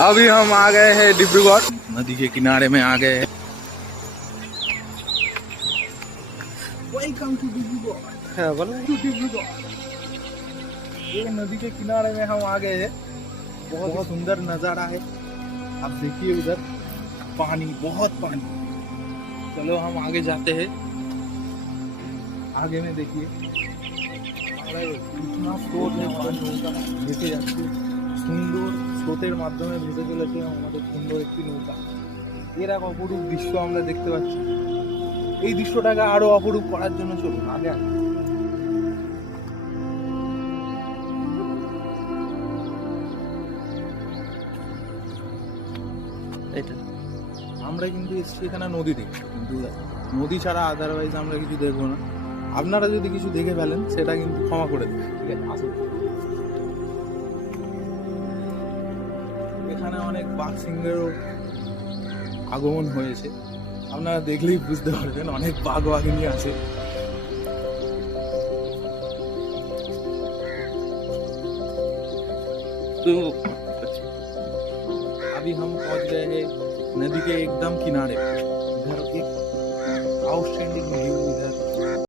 अभी हम आ गए हैं डिब्रूगढ़, नदी के किनारे में आ गए हैं। Welcome to Dibrugarh, welcome to Dibrugarh. ये नदी के किनारे में हम आ गए हैं। बहुत सुंदर नज़ारा है, आप देखिए उधर पानी, बहुत पानी। चलो हम आगे जाते हैं। आगे में देखिए इतना स्रोत है पानी का, ভেসে যাচ্ছে সুন্দর স্রোতের মাধ্যমে ভেসে চলেছে আমাদের সুন্দর একটি নৌকা। এর এক অপরূপ দৃশ্য আমরা দেখতে পাচ্ছি। এই দৃশ্যটাকে আরো অপরূপ করার জন্য চলুন আগে আগে। এটা আমরা কিন্তু এসেছি এখানে নদী দেখি, কিন্তু নদী ছাড়া আদারওয়াইজ আমরা কিছু দেখবো না। আপনারা যদি কিছু দেখে ফেলেন সেটা কিন্তু ক্ষমা করে দেবেন, ঠিক আছে? আসুন। এখানে অনেক বাঘ সিংহেরও আগমন হয়েছে, আপনারা দেখলেই বুঝতে পারবেন অনেক বাঘ বাঘিনী আছে। तो अभी हम पहुंच गए हैं नदी के एकदम किनारे। इधर एक आउटस्टैंडिंग व्यू इधर